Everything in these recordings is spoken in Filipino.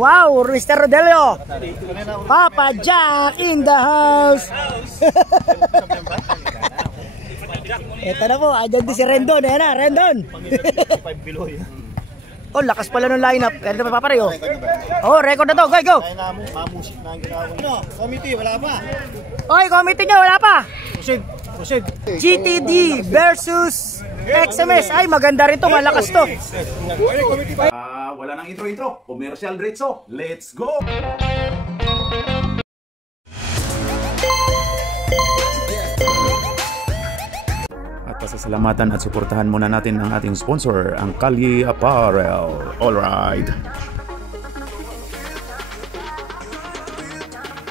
Wow, Mr. Rodelio. Papa Jack in the house. Ito na po, andyan din si Rendon. Ayan na, Rendon. Oh, lakas pala ng lineup. Kaya ito pa pareho. Oh, record na to. Go, go. Committee, wala pa. Oy, committee nyo, wala pa. Proceed. GTD versus XMS. Ay, maganda rin to. Malakas to. Wala nang intro. Commercial diretso. Let's go! At pasasalamatan at suportahan muna natin ang ating sponsor, ang Kalye Apparel. Alright.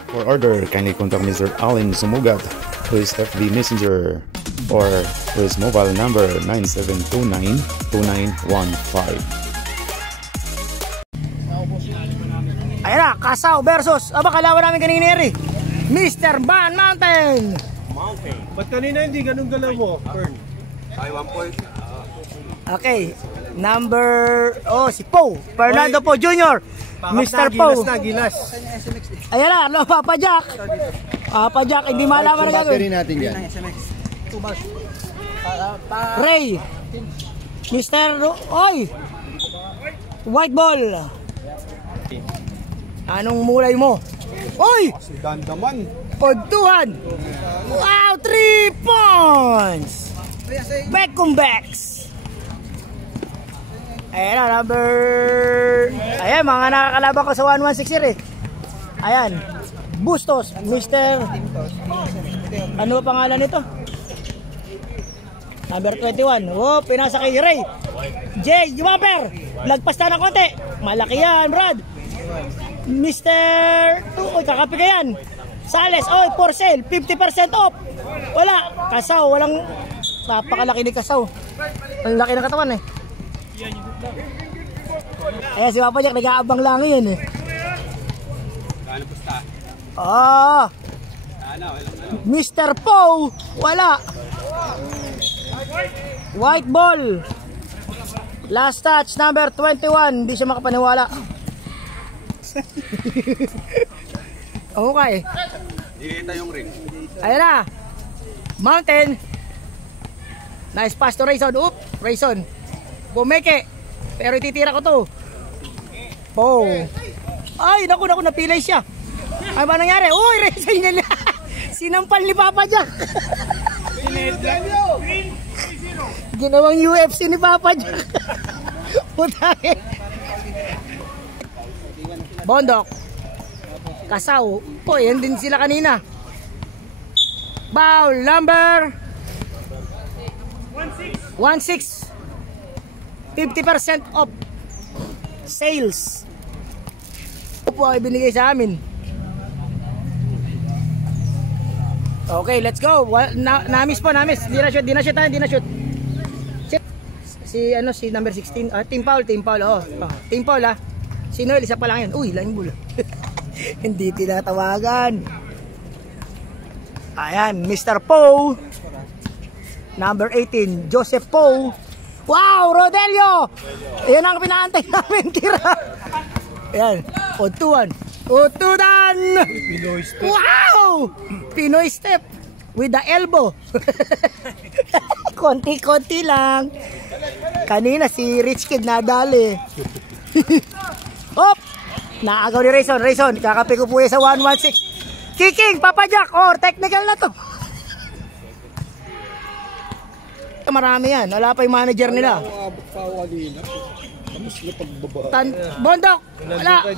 For order, kindly contact Mr. Allen Sumugat to his FB Messenger or to his mobile number 9729-2915. Ayan na, Kasaw versus kalaban namin kanina rin, Mr. Van Mountain. Ba't kanina hindi ganun galaw mo, Fern? Ay, 1 point. Okay, number, si Poe, Fernando Poe Jr. Mr. Poe. Gilas. Ayan na, ano, Papa Jack. Papa Jack, hindi malaman na gagawin. natin yan. Ray. Mr. White ball. Anong mulay mo? Oy! Dandaman. Pagtuhan. Wow, 3 points. Beckham backs. Ayan na, number... Ayan, mga nakakalaban ko sa 116 eh. Ayan. Bustos, Mr. Ano pangalan nito? Number 21. Oh, pinasa kay Ray. Jay, Jumper. Lagpas na ng konti. Malaki yan, Brad. Mr. Kakapi ka yan. Sales, for sale, 50% off. Wala, Kasaw, walang, napakalaki ni Kasaw. Ang laki ng katawan eh. Si Papa Jack, nag-aabang lang yan eh. Mr. Poe, wala. White ball. Last touch, number 21. Hindi siya makapaniwala. Okay. Ikita yung ring. Ayan na. Mountain. Nice pass to Rayson. Rayson. Bumeke. Pero ititira ko to. Ay, naku, napilay siya. Ano ba nangyari? Uy, Rayson nila. Sinampal ni Papa Jack. Ginawang UFC ni Papa Jack. Putake. Bondok. Kasaw. Yan din sila kanina. Foul number 16. 50% off sales. Opo ay binigay sa amin. Okay, let's go. Na-miss po. Di na shoot. Si number 16. Team foul. Team foul Si Noel, isa pa lang yan. Uy, lang yung bula. Hindi tinatawagan. Ayan, Mr. Poe. Number 18, Joseph Poe. Wow, Rodelio! Ayan ang pinaantay namin, tira. Ayan, Utuan. Pinoy step. Wow! Pinoy step with the elbow. Konti-konti lang. Kanina si Rich Kid nadali. Naagaw ni Rayson. Kakapi ko po sa 116. Kicking, Papa Jack. Technical na to. Marami yan. Wala pa yung manager nila. Bondok. Wala.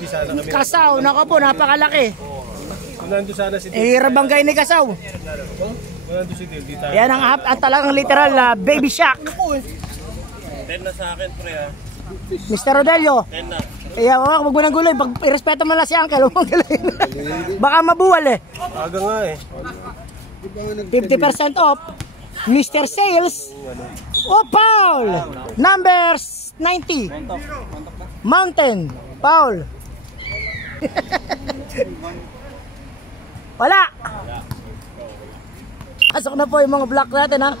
Kasaw. Naku po, napakalaki. Hirabangay ni Kasaw. Yan ang talagang literal na baby shark. 10 na sa akin, pre ha. Mr. Rodelio. 10 na. Huwag mo nang guloy. Pag irespeto mo lang si Uncle, huwag mo guloy. Baka mabuwal eh. Aga nga eh. 50% off. Mr. Sales. Foul. Number 90. Mountain. Foul. Wala. Pasok na po yung mga block natin ha.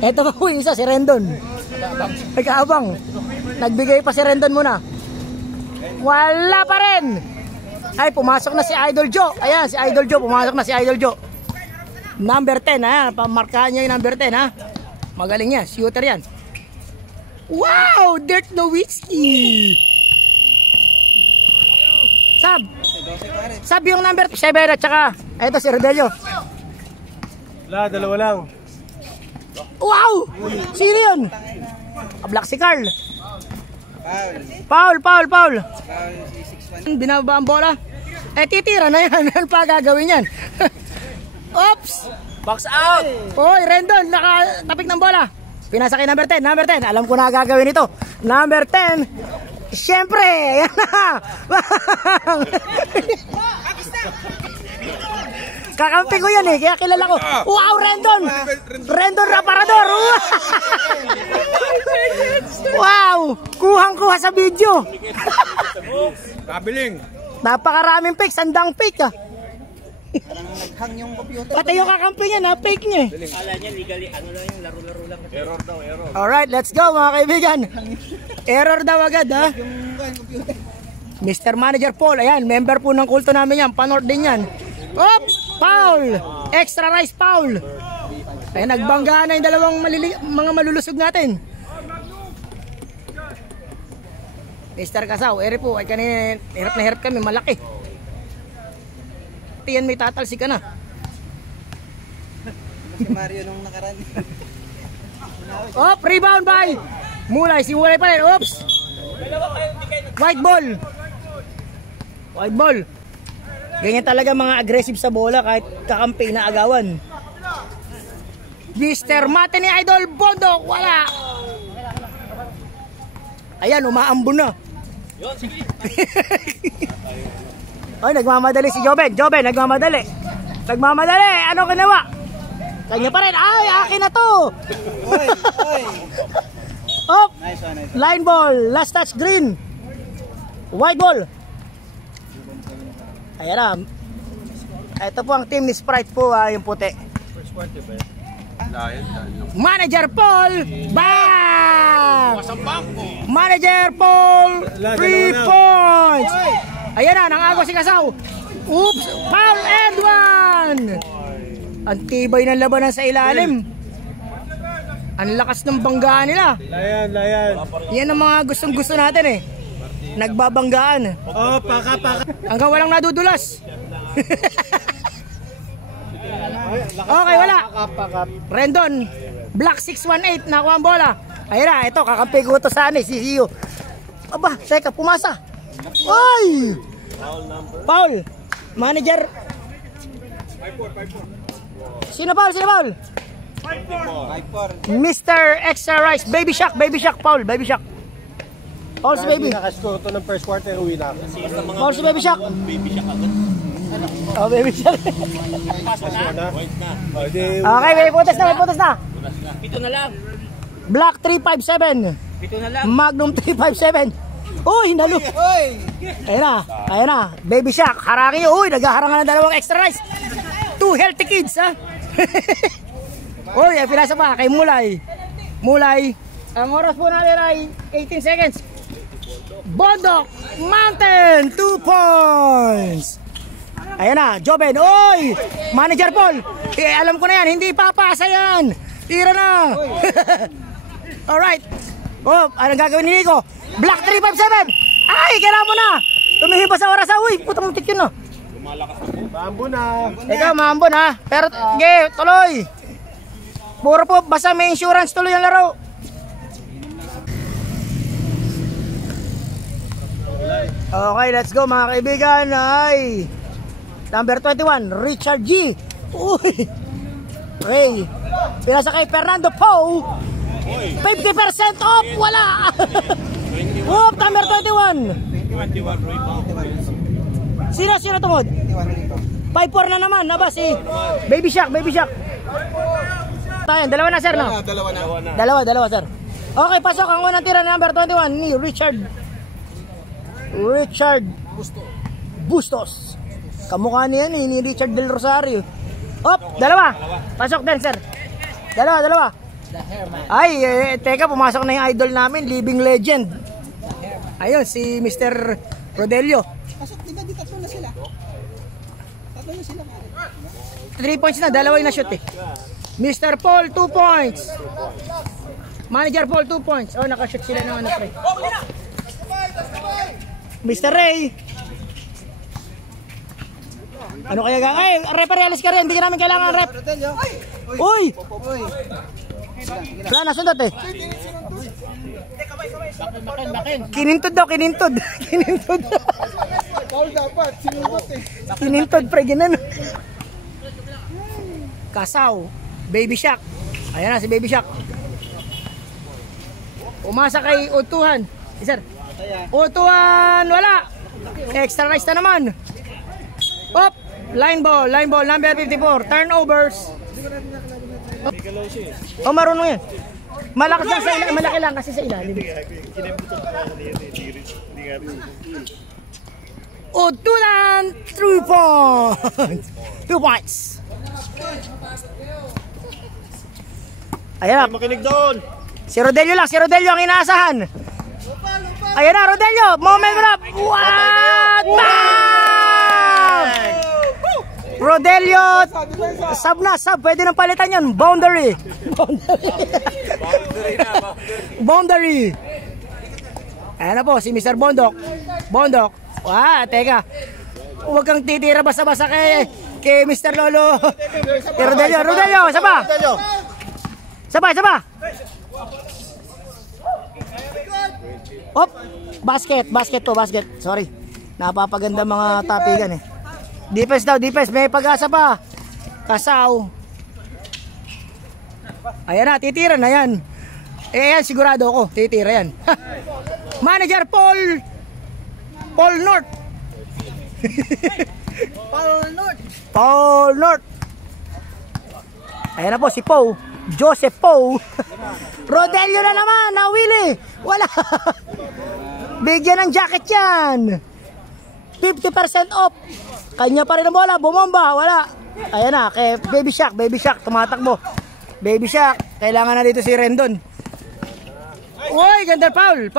Ito pa po yung isa, si Rendon. Nag-aabang. Nagbigay pa si Rendon muna. Wala pa rin. Ay, pumasok na si Idol Joe. Ayan, si Idol Joe. Pumasok na si Idol Joe. Number 10, ha? Pamarkahan niya yung number 10, ha? Magaling yan. Shooter yan. Wow! Dirk Nowitzki. Sab yung number 7 at saka ito si Rodelio. Wala, dalawa lang. Wow! Sino yun? Black si Carl. Paul. Binaba ang bola. Eh, titira na yan. Ano pa gagawin yan? Oops! Box out! Oy, Rendon, nakatapik ng bola. Pinasa kay number 10. Alam ko na gagawin ito. Number 10. Siyempre! Yan na! Kakampi ko yan eh, kaya kilala ko. Wow, Rendon! Rendon Raparador! Wow! Kuhang-kuha sa video. Kabiling. Napakaraming pick, sandang pick ah. Naghang yung computer. Pati yung kakampi niya, na-fake niya eh. Kala niya legally, ano lang yung laro-laro lang. Error daw, error. Alright, let's go mga kaibigan. Error daw agad ha. Computer. Mr. Manager Paul, ayan, member po ng kulto namin yan, panort din yan. Op! Foul! Extra rice foul! Ay, nagbangga na yung dalawang mga malulusog natin. Mr. Kasaw, ere po, ay kanina hirap na hirap kami, malaki. Yan may tatalsi ka na. Si Mario nung nakaraan. Op! Rebound by Mulay, si Mulay pa rin, oops! White ball! White ball! Ganyan talaga mga aggressive sa bola kahit kakampi na agawan. Mr. Mate ni Idol Bondok, wala. Ayan, umaambon na. Ay, nagmamadali si Joben. Nagmamadali. Ano ginawa? Kanya pa rin. Ay, akin na to. Oy. Op. Nice one. Line ball. Last touch green. White ball. Ayan na. Ito po ang team ni Sprite po, yung puti. Manager Paul, bang! Manager Paul, 3 points. Ayan na, nangago si Kasaw. Oops, foul and 1. Ang tibay ng labanan sa ilalim. Ang lakas ng banggaan nila. Layan. Yan ang mga gustong gusto natin eh. Nagbabanggaan. Oh, paka. Hanggang walang nadudulas. Okay, wala. Rendon, Black 618, nakuha ang bola. Ayun na, ito, kakampi ko ito sana, si Sio. Aba, teka, pumasa. Ay! Foul. Manager. 5-4. Sino foul? 5-4. Mr. Extra Rice, Baby Shark, foul, Baby Shark. Foul si Baby. Nakascore to ng first quarter, uwi na ako. Foul si Baby Shark. Oh, Baby Shark. Okay, may putas na. Pito na lang. Black 357. Pito na lang. Magnum 357. Uy, nalo. Ayun na. Baby Shark, harangin nyo. Uy, naghaharangan ng dalawang extra rice. 2 healthy kids, ha? Uy, pinasa pa kay Mulay. Ang oras po natin ay 18 seconds. Bondok Mountain, 2 points. Ayan na, Joben. Uy, Manager Paul. Alam ko na yan, hindi papasa yan. Tira na. Alright. Oh, anong gagawin ni Nico? Black 357. Ay, kailangan mo na. Tumihim pa sa oras. Uy, putang mutik yun, no. Mambo na. Ikaw, maambon ha. Pero, tuloy. Puro po, basta may insurance, tuloy ang laro. Okay, let's go mga kaibigan. Ay, number 21, Richard G. Uy, Ray. Pinasa kay Fernando Poe. 50% off, wala. Whoop, number 21. Sino tungod? 5-4 na naman, naba si Baby Shark. Tayo, dalawa na sir, no? Dalawa sir. Okay, pasok ang unang tira na number 21 ni Richard Bustos. Kamukha niya ni Richard Del Rosario. Op, dalawa. Pasok din sir. Dalawa. Ay, teka, pumasok na yung idol namin, living legend. Ayun, si Mr. Rodelio. Pasok, di ba di tatlo na sila? Tatlo na sila. 3 points na, dalawa yung na-shoot eh. Mr. Paul, 2 points. Manager Paul, 2 points. Oh, nakashoot sila ng ano, pre. Mr. Ray. Ano kaya ga? Ay, reparealis ka rin. Hindi ka namin kailangan rep. Rodelio. Uy! Uy. Wala na, sundot eh. Kinintod daw, kinintod. Kinintod. Paul dapat, sinunod eh. Kinintod, pre, ginan. Kasaw. Baby Shark. Ayan na si Baby Shark. Umasa kay Utuhan. Sir. Utuhan, wala. Extra rice na naman. Op, line ball number 54. Turnovers. Oh, marunong yan. Malakas lang sa ilalim, malaki lang kasi sa ilalim. Utuhan, 3 points. 2 points. Ayan na. Makinig doon. Si Rodelio lang, si Rodelio ang inaasahan. Ayan na, Rodelio, moment mo na. What? Bang! Rodelio, sub na, sub. Pwede nang palitan yan. Boundary. Boundary. Ayan na po, si Mr. Bondok. Bondok. Teka. Huwag kang titira basta-basta kay Mr. Lolo. Rodelio, Rodelio, saba. Saba. Op, basket to, basket. Sorry. Napapaganda mga tapigan eh. Defense daw, defense. May pag-asa pa. Kasaw. Ayan na, titira na yan. Ayan, sigurado ako. Titira yan. Manager Paul North. Paul North. Ayan na po si Poe. Joseph Poe. Rodelio na naman, nawili. Wala. Bigyan ng jacket yan. 50% off. Kanya pa rin ang bola, bumomba, wala. Ayan na, kay Baby Shark, tumatakbo. Baby Shark, kailangan na dito si Rendon. Uy, ganda, foul.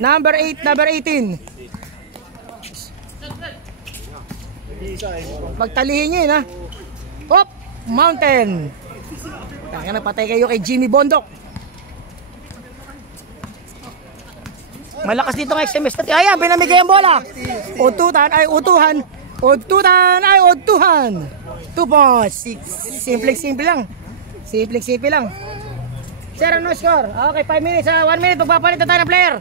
Number 18. Pagtalihin nyo yun, ha. Hop, Mountain. Kaya napatay kayo kay Jimmy Bondok. Malakas dito ng SMS. Ayan, pinamigay ang bola. Utuhan. 2 points. Simple lang. Simple lang. Sir, ano score? Okay, 5 minutes. 1 minute, magpapalit na tayo ng player.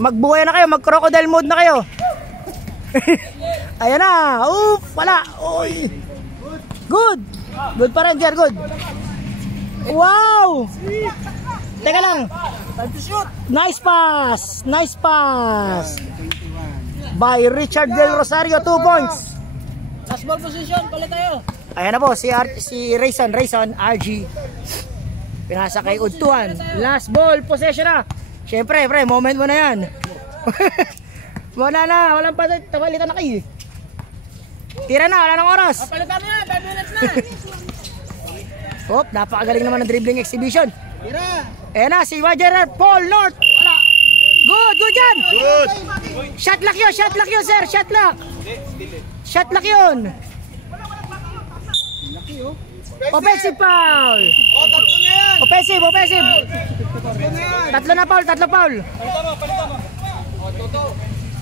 Magbuhay na kayo, mag-crocodile mode na kayo. Ayan na. Wala. Oy. Good pa rin, sir. Good. Wow. Teka lang. Nice pass. By Richard Del Rosario, 2 points. Last ball position, pala tayo. Ayan na po, si Rayson, RG. Pinasa kay Utuhan. Last ball possession na. Siyempre, pre, moment mo na yan. Wala na, walang palitan na kayo. Tira na, wala nang oras. Palitan mo yan, 5 minutes na. Napakagaling naman ng dribbling exhibition. Tira. Ayan na, si Wajerer Paul North. Wala. Good yan. Good. Shot lock yun, sir. Shot lock yun. Offensive foul. Tatlo na yan. Offensive. Tatlo foul.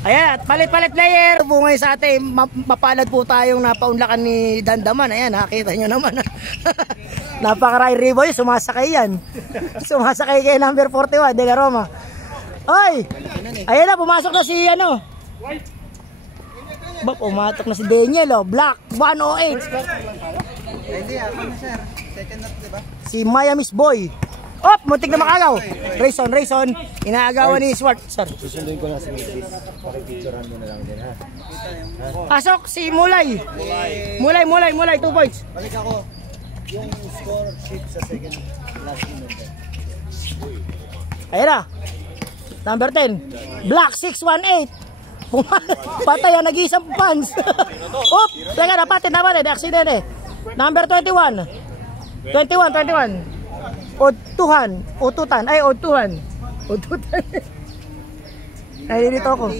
Ayan, palit player. Bungay sa atin, mapalad po tayong napaunlakan ni Dandaman. Ayan, nakita nyo naman. Napaka-ray riboy, sumasakay yan. Sumasakay kay number 41, De La Roma. Oy! Ayan na, pumasok na si pumatok na si Daniel, Black 108. Ready ako na sir. Second up, diba? Si Miami's Boy. Muntik na makagaw. Rayson. Inaagawan ni Swart. Sir. Susunduin ko na si Mavis. Pakipicturean mo na lang din, ha? Pasok si Mulay. Mulay, 2 points. Balik ako. Yung score sheet sa second last minute. Ayan na. Number 10. Black 618. Patay ang nag-iisang pants. Teka, napatin. Accident eh. Number 21. 21. Utuhan. Nalilito ako.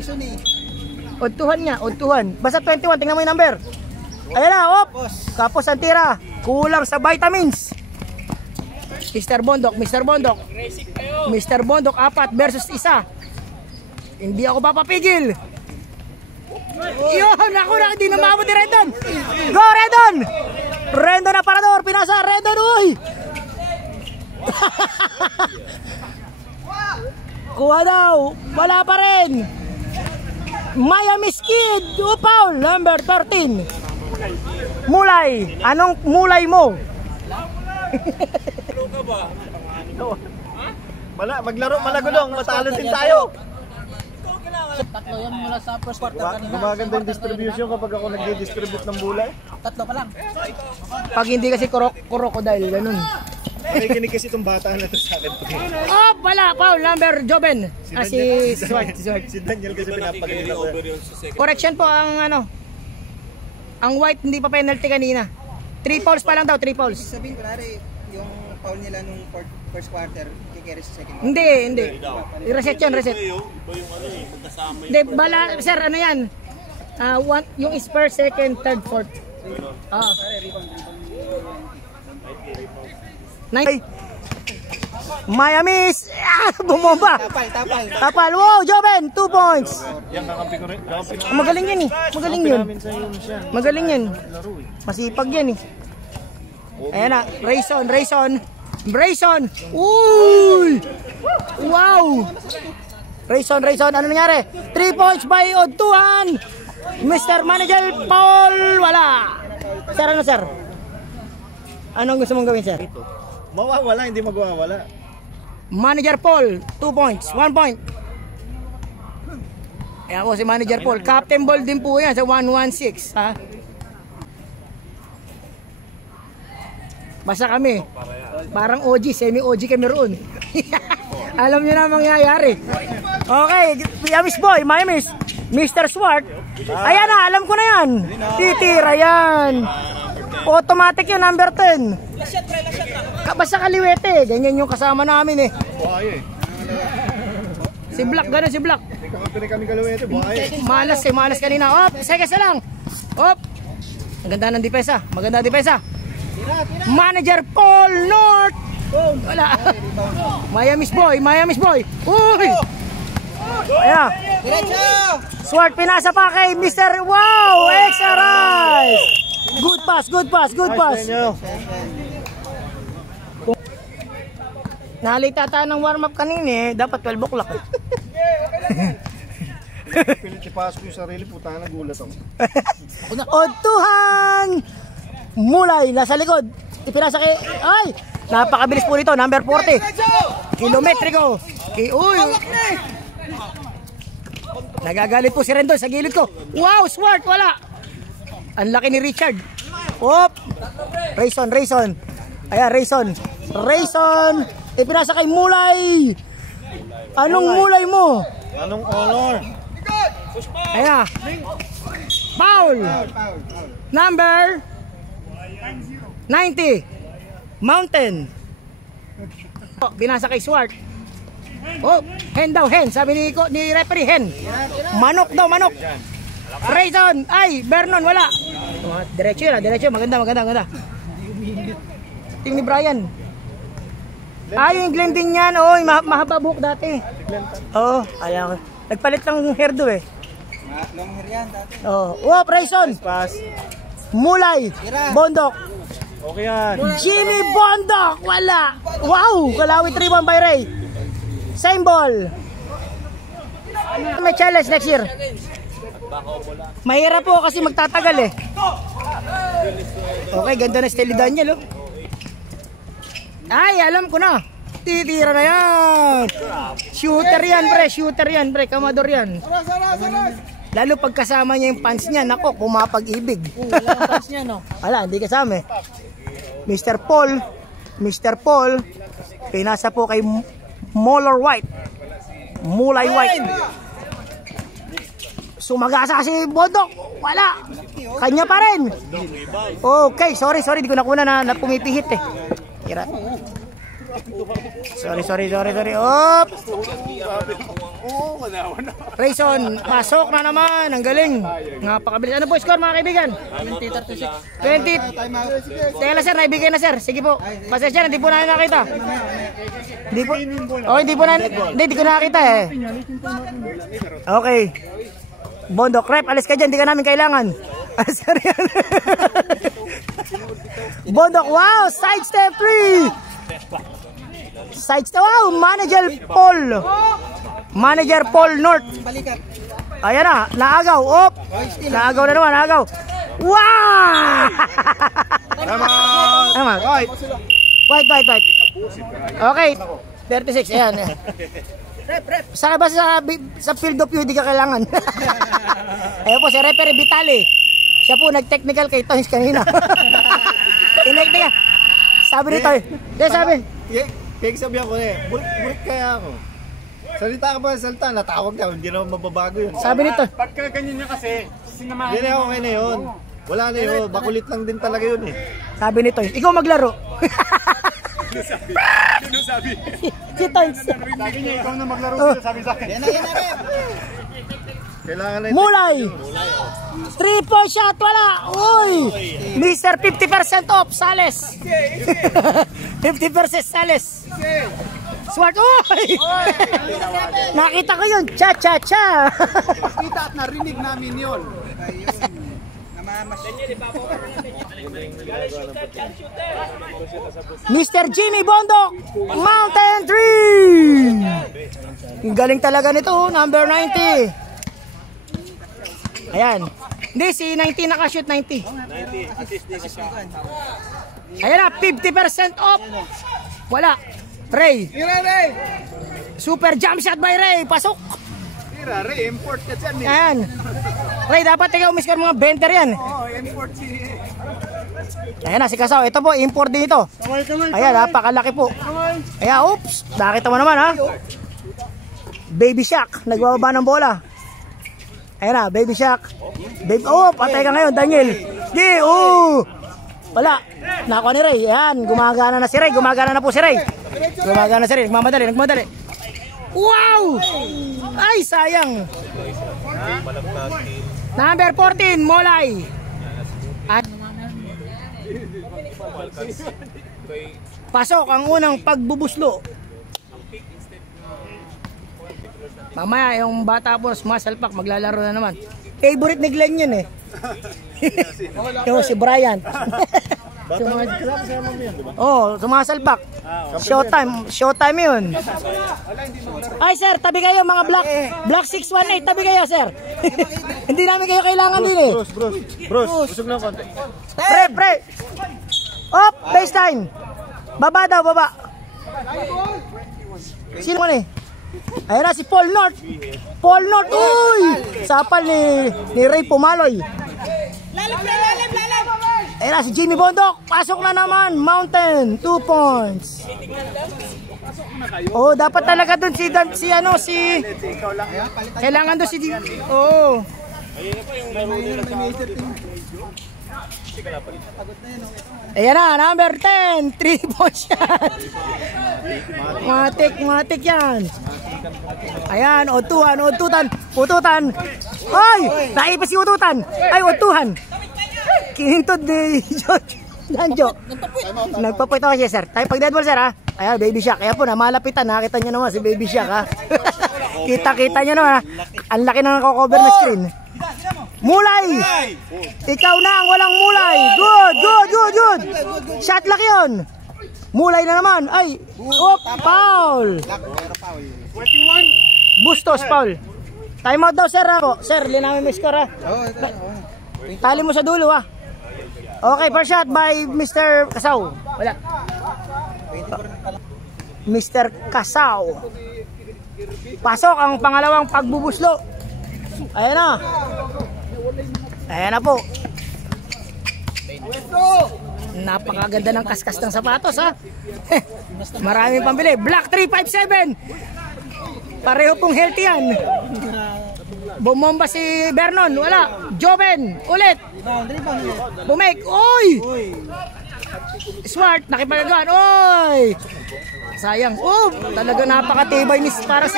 Odtuhan nga, odtuhan. Basta 21, tingnan mo yung number. Ayan na, op! Kapos ang tira. Kulang sa vitamins. Mr. Bondok, Mr. Bondok. Mr. Bondok, 4 versus 1. Hindi ako papapigil. Yun, ako na, hindi na maabot ni Rendon. Go, Rendon! Rendon na parador, pinasa, Rendon, uy! Kuha daw, wala pa rin. Miami Skid, foul, number 13. Mulay, anong mulay mo? Maglaro malagulong, matalo din tayo. Tatlo yan mula sa first quarter kanina. Gumaganda yung distribution kapag ako nagdi-distribute ng bulay. Tatlo pa lang. Pag hindi kasi crocodile, ganun. Nakikinig kasi itong bata na ito sa akin. Oh, wala, foul, number Joben. Si Swart. Si Daniel kasi pinapagalitan ko. Correction po ang ano. Ang white hindi pa penalty kanina. 3 fouls pa lang daw, 3 fouls. Sabihin ko yung foul nila nung first quarter, kikeri sa second. Hindi. I-reset yan, reset. Hindi, bala, sir, ano yan? Yung is per second, third, fourth. Miami, bumomba. Tapal, wow, Joven, 2 points. Magaling yan eh. Magaling yan. Masipag yan eh. Ayan na, Rayson. Uy! Wow! Rayson, ano nangyari? 3 points by Odtuhan. Mr. Manager Paul, wala. Sir, ano sir? Anong gusto mong gawin, sir? Mawawala, hindi magwawala. Manager Paul, 2 points, 1 point. Ayan po si Manager Paul. Captain Ball din po yan sa 116. Ha? Basta kami. Parang OG, semi-OG kami roon. Alam nyo na ang mangyayari. Okay, Miami, Mr. Swart. Ayan na, alam ko na yan. Titira yan. Automatic yun, number 10. Basta kaliwete, ganyan yung kasama namin eh. Si Black, gano'n si Black. Kami kaliwete, Malas kanina. Op, seconds na lang. Op. Ang ganda ng depensa, maganda depensa. Manager Paul North. Wala. Miami's boy. Uy. Ayan. Swart pinasa pa kay Mr. Wow, extra rice. Good pass. Nalita tayo ng warm up kanina eh. Dapat 12 o'clock. Pilit ipasok yung sarili, puta na gulat ako. Odtuhan! Mulay, nasa likod. Ipinasa kay... Ay! Napakabilis po nito, number 40. Kilometriko. Uy! Nagagalit po si Rendon sa gilid ko. Wow, Swart, wala. Ang laki ni Richard. Op! Rayson. Ayan, Rayson. Ipinasa kay Mulay. Anong mulay mo? Anong honor? Ayan. Foul. Number 90. Mountain. Binasa kay Swart. Oh, hen daw, hen. Sabi ni referee, hen. Manok daw, manok. Rayson. Ay, Vernon, wala. Diretso. Maganda. Ting ni Brian. Yung Glendin yan. Oh, mahaba buhok dati. Oo, ayan. Nagpalit ng hairdo eh. Long hair yan dati. Oh, Rayson. Pass. Mulay. Bondok. Okay yan. Jimmy Bondok. Wala. Wow, kalawit rebound by Ray. Same ball. May challenge next year. Mahirap po kasi magtatagal eh. Okay, ganda na Steli Daniel oh. Ay, alam ko na. Titira na yan. Shooter yan, pre. Kamador yan. Lalo pag kasama niya yung pants niya, nako, pumapag-ibig. Wala ang pass niya, no? Wala, hindi kasama eh. Mr. Paul, pinasa po kay Mulay White. Sumagasa si Bondok. Wala. Kanya pa rin. Okay, sorry, di ko nakuna na pumipihit eh. Kira. Sorry. Op. Oo, wala. Rayson, pasok na naman. Ang galing. Napakabilis. Ano po score mga kaibigan? 20. Teka lang sir, naibigay na sir. Sige po. Pasensya, hindi po namin nakita. Hindi po. Oh, hindi ko nakita eh. Okay. Bondok, rep, alis ka dyan. Hindi ka namin kailangan. Bondok, wow! Side step 3! Side step, wow! Manager Paul North. Ayan na, naagaw. Op! Naagaw na naman, naagaw. Wow! Tama. White. Okay, 36, ayan. Saka ba sa field of view, di ka kailangan. Ayan po, si Referee Vitali. Siya po nag-technical kay Toys kanina. Technical. Sabi nito, sabi. Kaya sabihan ko burik kaya ako. Salita ka ba salita, natawag ka, hindi naman mababago yun. Sabi nito. Pagka ganyan niya kasi, sinamahan Hindi na okay na yun. Wala na yun, bakulit lang din talaga yun eh. Sabi nito, ikaw maglaro. Sino sabi? Si Toys. Sabi niya, ikaw na maglaro dito, sabi sa akin. Yan na. Kailangan na Mulay. 3-point shot, wala. Uy. Mr. 50% off, Sales. 50% Sales. Swart. Uy. Nakita ko yun. Cha-cha-cha. Kita at narinig namin yun. Mr. Jimmy Bondok, Mountain 3. Galing talaga nito, number 90. Ayan. Hindi, si 90 nakashoot 90. Ayan na, 50% off. Wala. Ray. Super jump shot by Ray. Pasok. Ray, import ka dyan eh. Ayan. Ray, dapat ikaw umiskor mga benter yan. Oo, import si... Ayan na, si Kasaw. Ito po, import din ito. Ayan, napakalaki po. Ayan, oops. Nakita mo naman ha. Baby Shark. Nagbababa ng bola. Ayan na, Baby Shark. Oh, patay ka ngayon, Daniel. Di, wala. Nakuha ni Ray. Ayan, gumagana na si Ray. Gumagana na po si Ray. Gumagana si Ray. Nagmamadali. Wow! Ay, sayang. Number 14, Molay. At pasok ang unang pagbubuslo. Mamaya yung bata po sumasalpak, maglalaro na naman. Favorite ni Glenn yun eh. Yung si Brian. Sumasalpak. Showtime yun. Ay sir, tabi kayo mga Black 618, tabi kayo sir. Hindi namin kayo kailangan din eh. Bruce, busog na konti. Pre. Op, baseline. Baba daw, baba. Sino man eh? Ayan na si Paul North. Uy! Sapal ni Ray Pumaloy. Lalim. Ayan na si Jimmy Bondok. Pasok na naman. Mountain. 2 points. Oh, dapat talaga dun si kailangan dun si oh. Ayan na, number 10. 3-point shot. Matik yan. Ayan, ututan. Ay, naipis si ututan. Ay, utuhan. Kinintod ni Janjo. Nagpapoint ako siya, sir. Tayo pag dead ball, sir, ha? Ayan, Baby Shark. Ayan po, namalapitan. Nakita nyo naman si Baby Shark, ha? Kita nyo naman, ha? Ang laki na nakakover na screen. Mulay! Ikaw na ang walang mulay. Good. Shot lock yun. Mulay na naman. Ay, foul. Bustos, foul. Time out daw, sir, ako. Sir, linawin mo score, ha? Tali mo sa dulo, ha? Okay, first shot by Mr. Kasaw. Wala. Mr. Kasaw. Pasok ang pangalawang pagbubuslo. Ayan na. Ayan na po. Napakaganda ng kaskas ng sapatos, ha? Maraming pambili. Black 357. Pareho pong healthy yan. Bumomba si Vernon. Wala. Joven. Ulit. Bumake. Oy! Smart. Nakipagagawan. Oy! Sayang. Oh, talaga napakatibay ni para si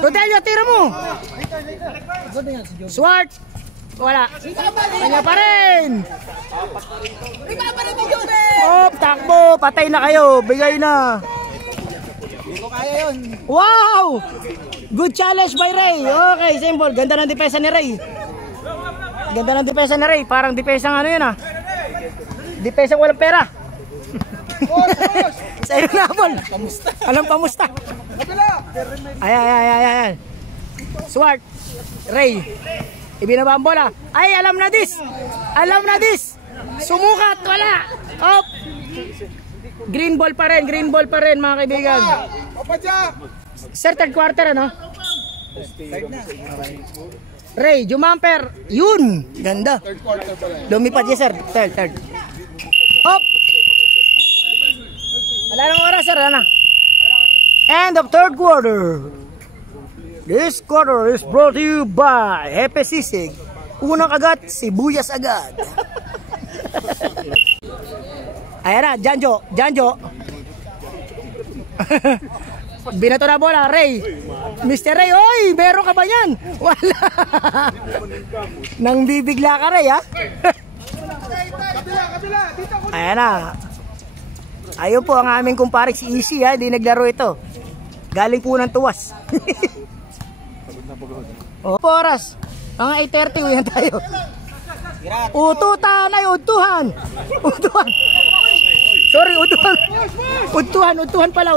Rodelio, tira mo. Swart. Wala. Kanya pa rin. Oh, takbo. Patay na kayo. Bigay na. Wow! Good challenge by Ray. Okay, simple. Ganda ng depensa ni Ray. Ganda ng depensa ni Ray. Parang depensa ng ano yun ah. Depensa walang pera. Sa iyo na, Paul. Anong pamusta? Ayan. Swart. Ray. Ibinaba ang bola. Ay, alam na this. Alam na this. Sumukat. Wala. Op. Green ball pa rin mga kaibigan. Sir, third quarter ano? Ray, jumamper. Yun. Ganda. Lumipad niya, sir. Third. Op. Wala nang oras, sir. Ano? End of third quarter. This quarter is brought to you by Hepe Sisig. Unang agad, sibuyas agad. Ayan na, Janjo. Binato na bola, Ray. Mr. Ray, oy, meron ka ba yan? Wala. Nang bibigla ka, Ray, ha? Ayan na. Ayun po ang aming kumpare si Easy, ha? Hindi naglaro ito. Galing po ng tuwas. O, oras. Mga 8:30, uyan tayo. Ututan ay utuhan. Sorry, utuhan pala.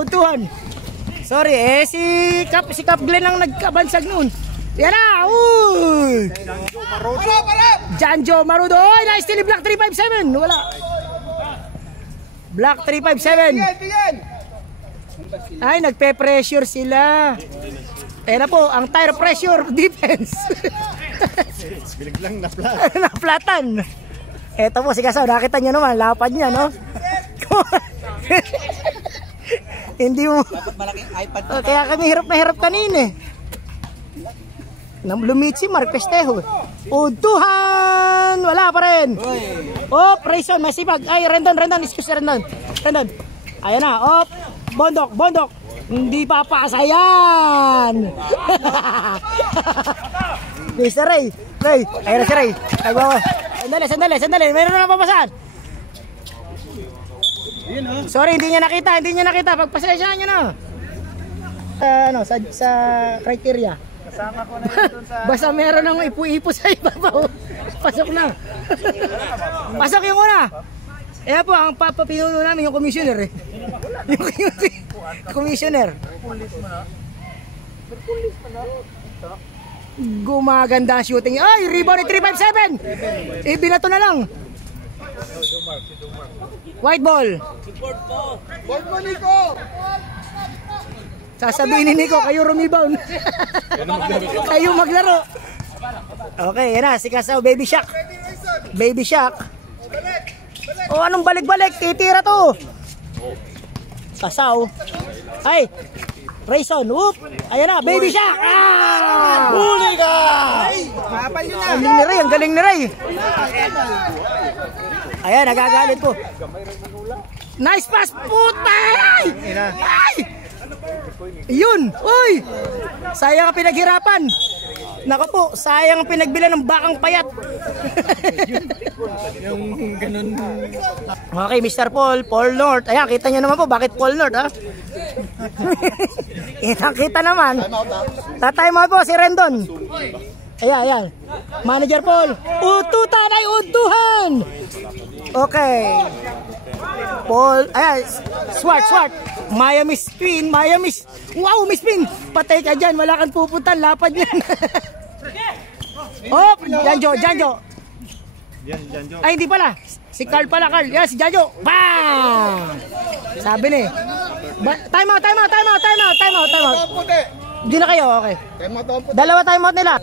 Sorry, si Cap Glenn ang nagkabansag noon. Yan na, uy! Janjo Marudo. Oy, nice steal, Black 357. Wala. Black 357. Ay, nagpe-pressure sila. Ayan na po, ang tire pressure defense. Biglang naplatan. Eto po si Kasaw, nakita nyo naman, lapad niya, no? Hindi mo. Malaking iPad. Oh, kaya kami hirap na hirap kanina eh. Lumitsi, Mark Pestejo. Uduhan! Wala pa rin. Oh, Rayson, masipag. Ay, Rendon, excuse Rendon. Ayan na, oh, Bondok. Hindi papasa yan. Mr. Ray. Ayan na si Ray. Sandali. Mayroon na papasaan. Sorry, hindi niya nakita. Pagpasensyahan niyo na. Sa criteria. Kasama ko na yun dun sa... Basta meron ng ipu-ipo sa ibabaw. Pasok na. Pasok yung una. Kaya po, ang papapinuno namin yung commissioner eh. Commissioner. Gumaganda ang shooting. Ay, rebound ni 357. Binato na lang. White ball. Ball mo, Nico! Sasabihin ni Nico, kayo rebound. Kayo maglaro. Okay, yan na. Si Kasaw, Baby Shark. Oh, anong balik-balik? Titira to. Kasaw. Ay, Rayson. Whoop. Ayan na, Baby Shark. Huli ka! Kapal yun na. Ang galing ni Ray. Ayan, nagagalit po. Nice pass. Puta! Ay! Yun. Uy! Sayang ang pinaghirapan. Nako po, sayang ang pinagbilan ng bakang payat. Yung ganun. Okay, Mr. Paul North. Ayan, kita nyo naman po, bakit Paul North, ha? Kita naman. Tatay mo po, si Rendon. Ayan. Manager Paul. Ututan ay utuhan. Okay. Paul, ayan, Swart. Miami spin. Wow, may spin. Patay ka dyan, wala kang pupuntan, lapad yan. Oh, Janjo. Yan, Janjo. Ay, hindi pala. Si Carl pala. Yan, si Janjo. Bang! Sabi ni. Time out. Hindi na kayo, okay. Dalawa time out nila.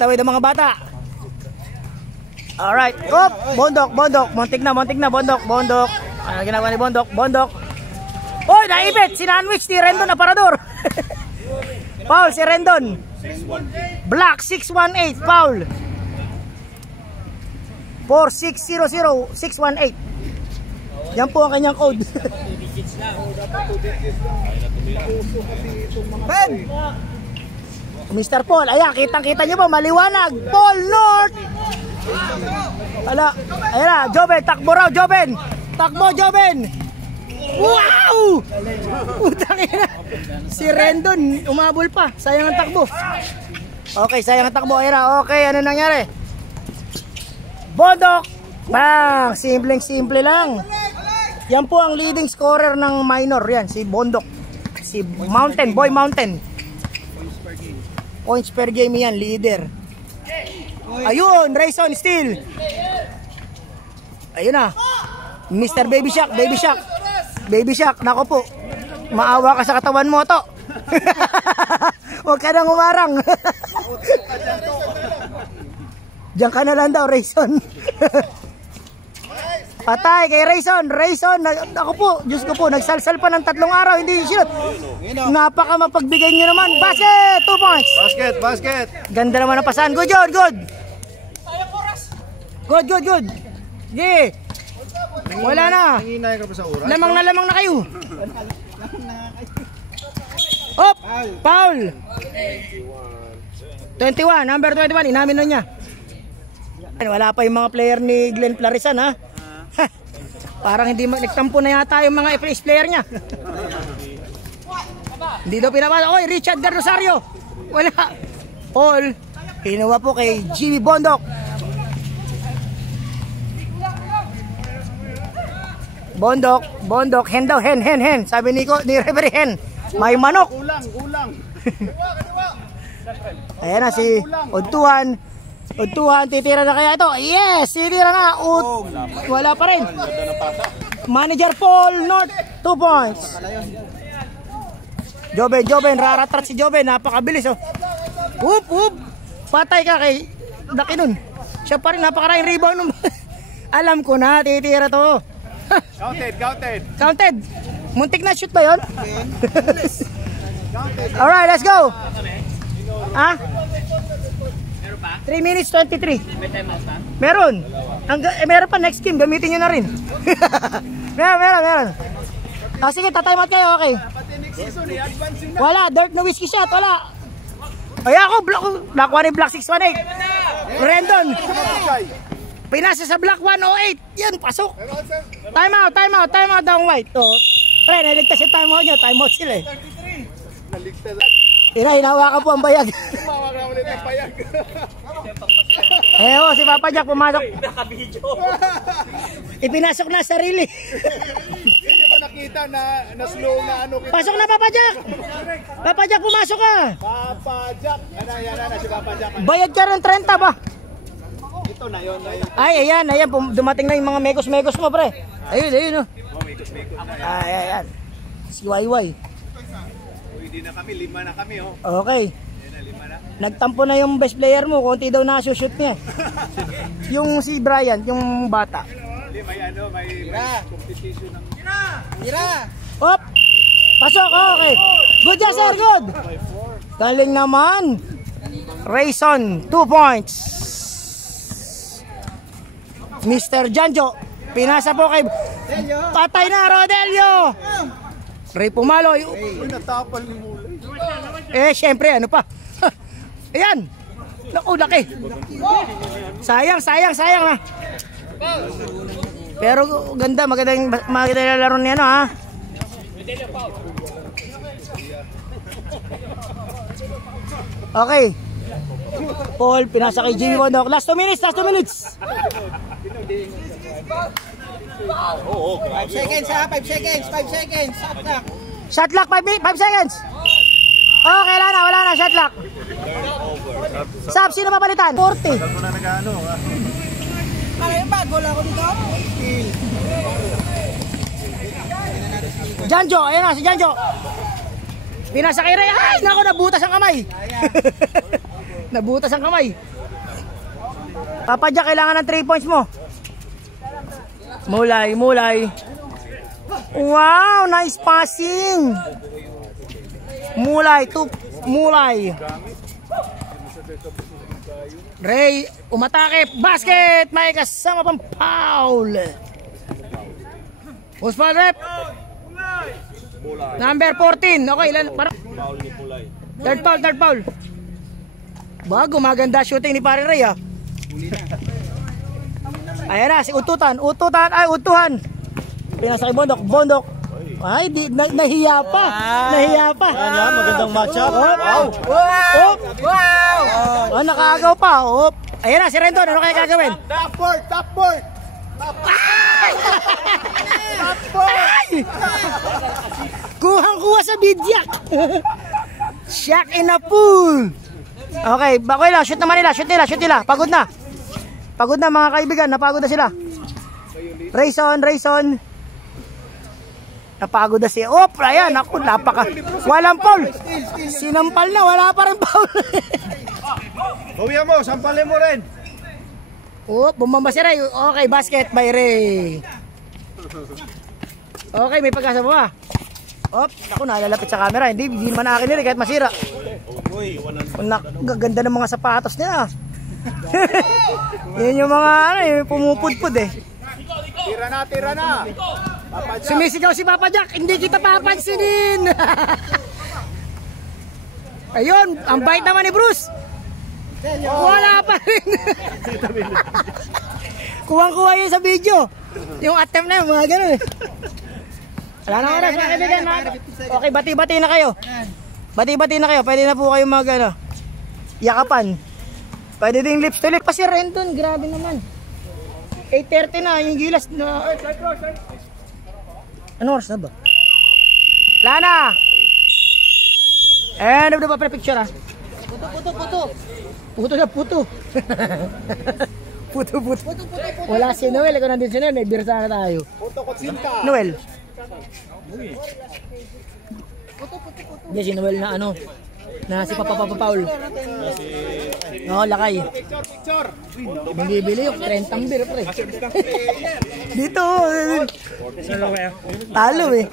Tawid ang mga bata. Alright. Op, Bondok. Montik na, Bondok. Ano ginagawa ni Bondok. Oy, naipit. Sinandwich ni Rendon Aparador. Foul si Rendon. Black 618, foul. 4600618. Yan po ang kanyang code. Ben! Mr. Paul, ayan, kitang-kita nyo ba? Maliwanag. Paul North! Wala. Ayan na, Joven, takbo raw, Joven. Takbo, Joven. Wow! Utang ina. Si Rendon, umabol pa. Sayang ang takbo. Okay, sayang ang takbo. Ayan na, okay, ano nangyari? Bondok! Bang! Simpleng-simple lang. Yan po ang leading scorer ng minor. Yan, si Bondok. Si Mountain, Boy Mountain. Points per game yan, leader. Ayun, Rayson Steel. Ayun na. Mr. Baby Shark, Baby Shark. Baby Shark, nako po. Maawa ka sa katawan mo to. Huwag ka nang umarang. Diyan ka na lang daw, Rayson. Patay kay Rayson. Rayson, ako po, Diyos ko po, nagsalsal pa ng 3 araw, hindi shoot. Napaka mapagbigay nyo naman. Basket, 2 points. Basket, basket. Ganda naman ang pasahan. Good, good, good. Good, good, good. Yeah. Wala na. Nanginay ka pa sa oras. Lamang na kayo. Op, foul. 21, number 21, inamin na niya. Wala pa yung mga player ni Glenn Clarisan, ha? Parang hindi nagtampo na yata yung mga FS player niya. Hindi daw pinapasa. Oy, Richard Del Rosario. Wala. Paul, kinuha po kay Jimmy Bondok. Bondok, hen daw, hen. Sabi ni referee, hen. May manok. Ulang. Ayan na si Udtuhan, titira na kaya ito. Yes, titira na. Wala pa rin. Manager Paul North, 2 points. Joven, raratrat si Joven. Napakabilis, oh. Whoop. Patay ka kay Daki nun. Siya pa rin, napakaraming rebound nun. Alam ko na, titira to. Counted. Muntik na shoot ba yun? Alright, let's go. Ah? 3 minutes 23. Meron. Meron pa next game, gamitin nyo na rin. meron. Sige, tatime out kayo, okay. Wala, dirt na whiskey shot, wala. Ay ako, block 1 block 618. Rendon. Pinasa sa block 108. Yan, pasok. Time out down white. Pre, naligtas yung time out nyo. Time out sila eh. Hinawakan po ang bayag. Mawagan ulit ang payag. Si Papa Jack pumasok. Ipinasok na sarili. Hindi ba nakita na slow na ano? Pasok na, Papa Jack. Papa Jack, pumasok ka. Papa Jack. Yan na si Papa Jack. Bayad ka rin 30 ba? Ito na yun. Ay, ayan. Dumating na yung mga megos mo, pre. Ayun. Ayan. Si YY. Hindi na kami, 5 na kami, oh. Okay. Nagtampo na yung best player mo, konti daw na-shoot niya. Yung si Brian, yung bata. May competition ng... Tira! Op! Pasok, okay. Good job, sir, good. Galing naman. Rayson, 2 points. Mr. Janjo, pinasa po kay... Patay na, Rodelio. Ray Pumaloy. Natapal ni Mulay. Syempre, ano pa? Ayan. Naku, laki. Sayang na. Pero magandang laro niya, no, ha? Okay. Paul, pinasa kay Jimmy Bondok. Last 2 minutes. 5 seconds, ha? 5 seconds. Shot clock, 5 seconds. Okay, wala na, shot clock. Sab, sino mapalitan? 40. Kaya ba? Goal ako dito? Janjo, ayan na, si Janjo. Pinasa kay Ray. Ay, naku, nabutas ang kamay. Nabutas ang kamay. Papa Jack, kailangan ng 3 points mo. Mulay. Wow, nice passing. Mulay. Ray, umatake. Basket. May kasama pang foul. Post foul rep. Number 14. Okay, third foul. Ba, gumaganda shooting ni Pare Ray, ah. Ayan na, si Utuhan. Pinasa kay Bondok. Ay, nahiya pa. Ayan, magandang matchup. Wow! Oh, nakaagaw pa. Ayan na, si Rendon. Ano kaya gagawin? Top board! Kuhang-kuha sa bidyak. Shaq in a pool. Okay, bakoy lang. Shoot nila. Pagod na mga kaibigan. Napagod na sila. Rayson. Napagod na siya. Ayan. Ako, walang foul. Sinampal na. Wala pa rin foul. Huwihan mo, sampalin mo rin. Bumamba si Ray. Okay, basket by Ray. Okay, may pagkasa mo ba? Ako, nalalapit sa camera. Hindi naman akin nila kahit masira. Gaganda ng mga sapatos nila. Yan yung mga pumupudpud eh. Tira na. Sumisigaw si Papa Jack, hindi kita papansinin. Ayun, ang bait naman ni Bruce. Wala pa rin. Kuwang-kuha yun sa video. Yung attempt na yun, mga ganun eh. Wala na oras mga kaibigan. Okay, bati-bati na kayo. Pwede na po kayo yakapan. Pwede ding lips to lips. Pa si Renton, grabe naman. 8:30 na, yung gilas na. Ano oras na ba? Lana! Ano ba pa picture ah? Puto. Wala si Noel, ikaw nandun si Noel, may birsa na tayo. Noel. Hindi si Noel na na si Papa Paul. Lakay. Bibili yung 30 beer pre. Dito. Talo eh.